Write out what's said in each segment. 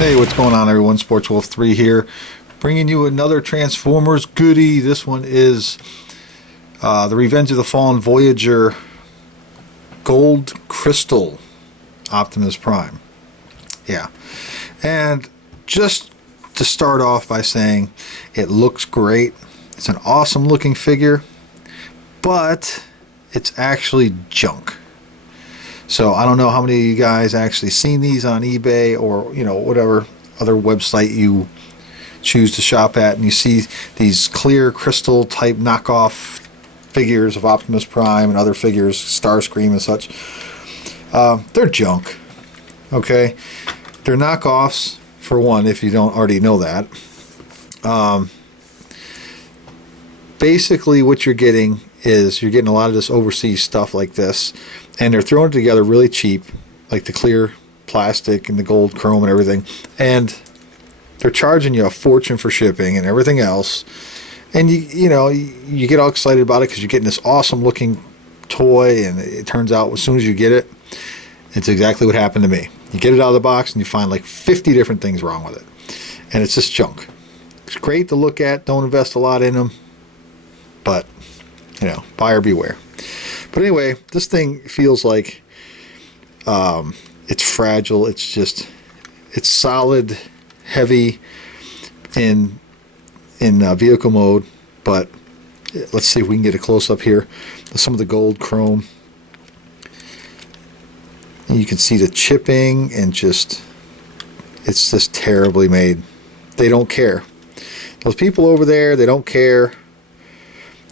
Hey, what's going on, everyone? Sports Wolf 3 here, bringing you another Transformers goodie. This one is the Revenge of the Fallen Voyager Gold Crystal Optimus Prime. Yeah, and just to start off by saying it looks great. It's an awesome looking figure, but it's actually junk. So I don't know how many of you guys actually seen these on eBay or, you know, whatever other website you choose to shop at, and you see these clear crystal type knockoff figures of Optimus Prime and other figures, Starscream and such. They're junk. Okay, they're knockoffs for one, if you don't already know that. Basically what you're getting is you're getting a lot of this overseas stuff like this, and they're throwing it together really cheap, like the clear plastic and the gold chrome and everything, and they're charging you a fortune for shipping and everything else. And you know, you get all excited about it because you're getting this awesome looking toy, and it turns out as soon as you get it, it's exactly what happened to me. You get it out of the box and you find like 50 different things wrong with it, and it's just junk. It's great to look at, don't invest a lot in them, but you know, buyer beware. But anyway, this thing feels like it's fragile. It's just, it's solid, heavy in vehicle mode. But let's see if we can get a close up here. Some of the gold chrome. And you can see the chipping, and just, it's just terribly made. They don't care. Those people over there, they don't care.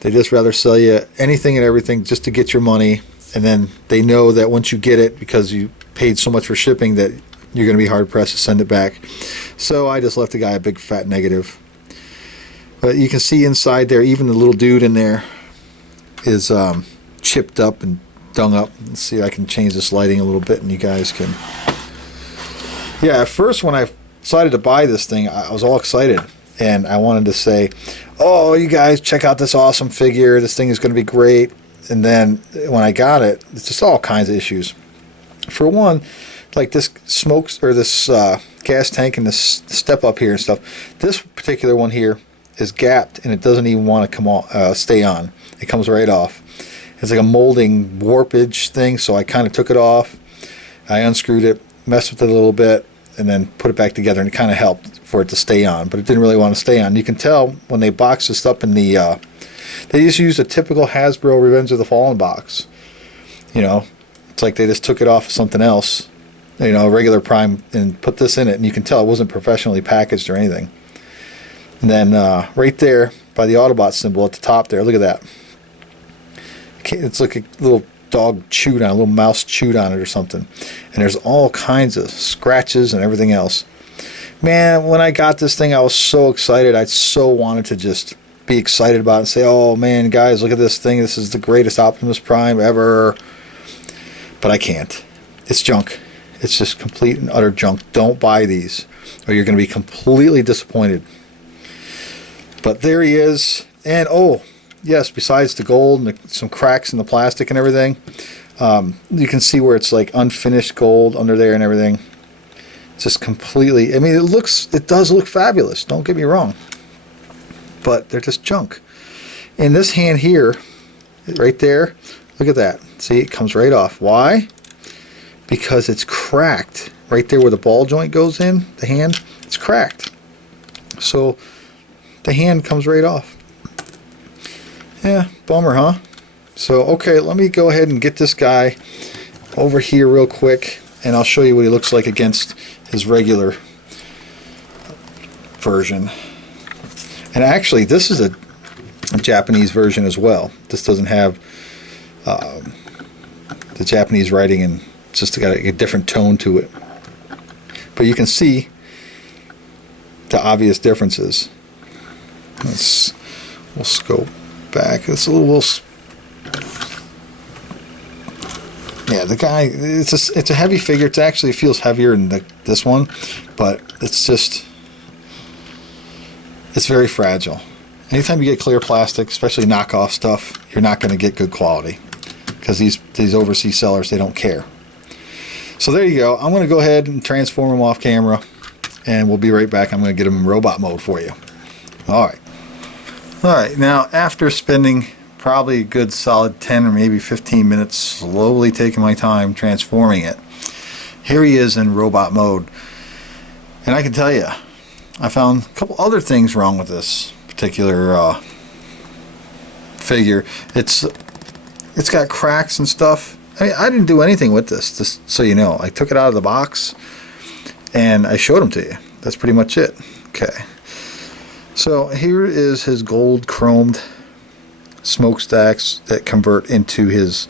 They just rather sell you anything and everything just to get your money, and then they know that once you get it, because you paid so much for shipping, that you're going to be hard pressed to send it back. So I just left the guy a big fat negative. But you can see inside there, even the little dude in there is chipped up and dung up. Let's see, I can change this lighting a little bit and you guys can. Yeah, at first when I decided to buy this thing, I was all excited, and I wanted to say, oh, you guys, check out this awesome figure. This thing is going to be great. And then when I got it, it's just all kinds of issues. For one, like this smokes, or this gas tank and this step up here and stuff. This particular one here is gapped, and it doesn't even want to come on, stay on. It comes right off. It's like a molding warpage thing, so I kind of took it off. I unscrewed it, messed with it a little bit, and then put it back together, and it kind of helped for it to stay on, but it didn't really want to stay on. You can tell when they box this up in the they just used a typical Hasbro Revenge of the Fallen box. You know, it's like they just took it off of something else, you know, a regular Prime, and put this in it, and you can tell it wasn't professionally packaged or anything. And then right there by the Autobot symbol at the top there, look at that. It's like a little dog chewed on, a little mouse chewed on it or something, and there's all kinds of scratches and everything else. Man, when I got this thing, I was so excited. I so wanted to just be excited about it and say, oh man, guys, look at this thing. This is the greatest Optimus Prime ever. But I can't. It's junk. It's just complete and utter junk. Don't buy these, or you're going to be completely disappointed. But there he is. And oh, yes, besides the gold and some cracks in the plastic and everything, you can see where it's like unfinished gold under there and everything. Just completely, I mean, it does look fabulous, don't get me wrong, but they're just junk. In this hand here, right there, look at that. See, it comes right off. Why? Because it's cracked. Right there where the ball joint goes in, the hand, it's cracked. So the hand comes right off. Yeah, bummer, huh? So, okay, let me go ahead and get this guy over here real quick, and I'll show you what he looks like against his regular version. And actually, this is a Japanese version as well. This doesn't have the Japanese writing, and it's just got a different tone to it. But you can see the obvious differences. We'll scope back. It's a little. Yeah, the guy, it's a heavy figure. It actually feels heavier than this one, but it's just, it's very fragile. Anytime you get clear plastic, especially knockoff stuff, you're not going to get good quality, because these overseas sellers, they don't care. So there you go. I'm going to go ahead and transform him off camera, and we'll be right back. I'm going to get them in robot mode for you. Alright. Alright, now after spending probably a good solid 10 or maybe 15 minutes slowly taking my time transforming it, here he is in robot mode. And I can tell you, I found a couple other things wrong with this particular figure. It's got cracks and stuff. I mean, I didn't do anything with this, just so you know. I took it out of the box and I showed them to you. That's pretty much it. Okay. So here is his gold chromed smokestacks that convert into his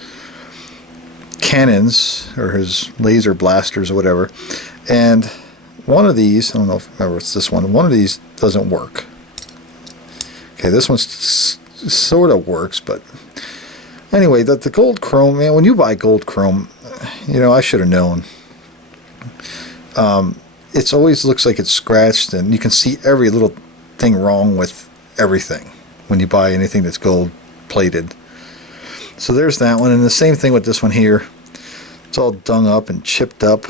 cannons or his laser blasters or whatever. And one of these, I don't know if remember it's this one of these doesn't work. Okay, this one sort of works, but anyway, the gold chrome, man, when you buy gold chrome, you know, I should have known. It always looks like it's scratched, and you can see every little thing wrong with everything when you buy anything that's gold plated. So there's that one, and the same thing with this one here. It's all dung up and chipped up.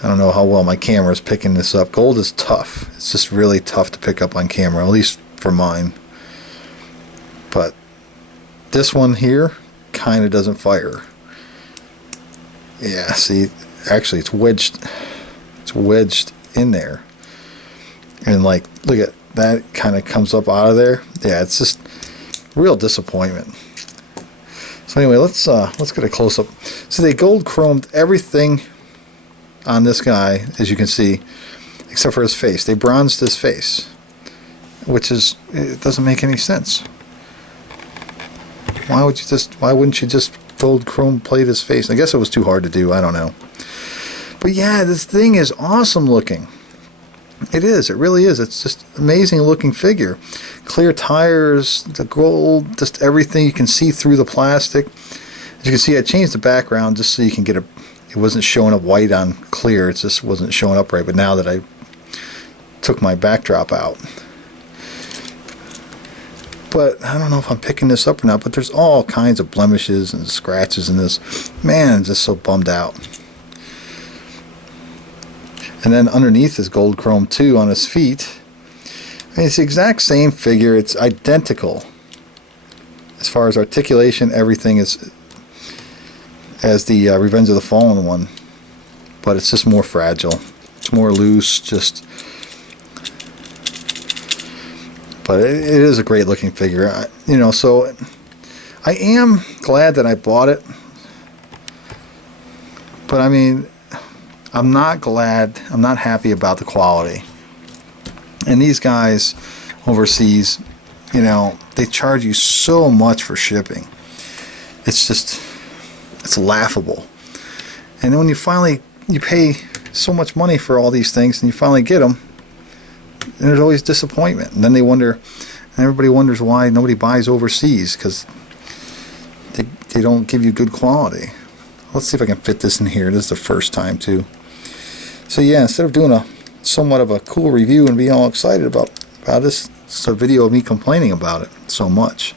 I don't know how well my camera is picking this up. Gold is tough. It's just really tough to pick up on camera, at least for mine. But this one here kind of doesn't fire. Yeah, see, actually it's wedged in there. And like, look at that, kind of comes up out of there. Yeah, it's just real disappointment. So anyway, let's get a close up. So they gold chromed everything on this guy, as you can see, except for his face. They bronzed his face, which is, it doesn't make any sense. Why wouldn't you just gold chrome plate his face? I guess it was too hard to do, I don't know. But yeah, this thing is awesome looking. It is, it really is. It's just amazing looking figure. Clear tires, the gold, just everything. You can see through the plastic. As you can see, I changed the background just so you can get a, it wasn't showing up white on clear. It just wasn't showing up right. But now that I took my backdrop out. But I don't know if I'm picking this up or not, but there's all kinds of blemishes and scratches in this. Man, I'm just so bummed out. And then underneath is gold chrome too on his feet. I mean, it's the exact same figure. It's identical as far as articulation. Everything is as the Revenge of the Fallen one, but it's just more fragile. It's more loose. Just, but it is a great looking figure. You know, so I am glad that I bought it. But I mean, I'm not glad, I'm not happy about the quality. And these guys overseas, you know, they charge you so much for shipping. It's just, it's laughable. And then when you pay so much money for all these things and you finally get them, there's always disappointment. And then they wonder, and everybody wonders why nobody buys overseas, because they don't give you good quality. Let's see if I can fit this in here. This is the first time too. So yeah, instead of doing a somewhat of a cool review and being all excited about this, it's a video of me complaining about it so much.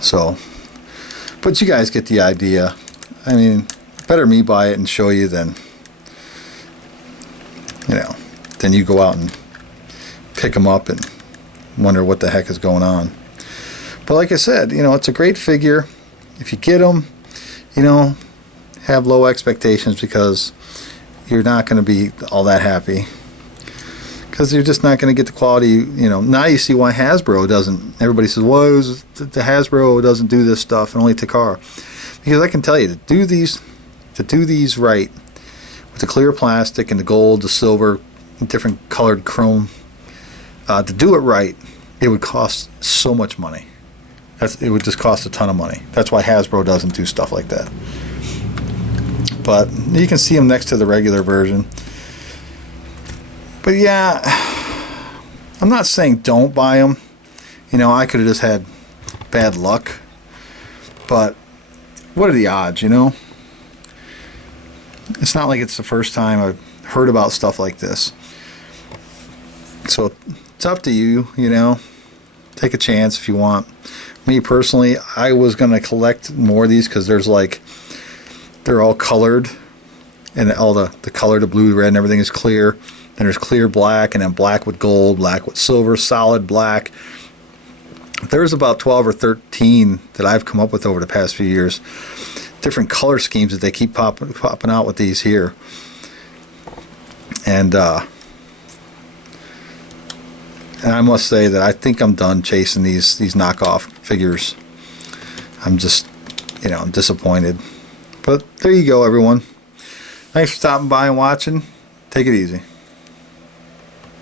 So, but you guys get the idea. I mean, better me buy it and show you than, you know, than you go out and pick them up and wonder what the heck is going on. But like I said, you know, it's a great figure. If you get them, you know, have low expectations, because you're not going to be all that happy, because you're just not going to get the quality. You know, now you see why Hasbro doesn't. Everybody says, well, the Hasbro doesn't do this stuff and only Takara. Because I can tell you, to do these right, with the clear plastic and the gold, the silver, different colored chrome, to do it right, it would cost so much money. It would just cost a ton of money. That's why Hasbro doesn't do stuff like that. But you can see them next to the regular version. But yeah, I'm not saying don't buy them. You know, I could have just had bad luck. But what are the odds, you know? It's not like it's the first time I've heard about stuff like this. So it's up to you, you know. Take a chance if you want. Me personally, I was going to collect more of these because there's like, they're all colored and all the color, the blue, red, and everything is clear. Then there's clear black, and then black with gold, black with silver, solid black. There's about 12 or 13 that I've come up with over the past few years. Different color schemes that they keep popping out with these here. And I must say that I think I'm done chasing these knockoff figures. I'm just, I'm disappointed. But there you go, everyone. Thanks for stopping by and watching. Take it easy.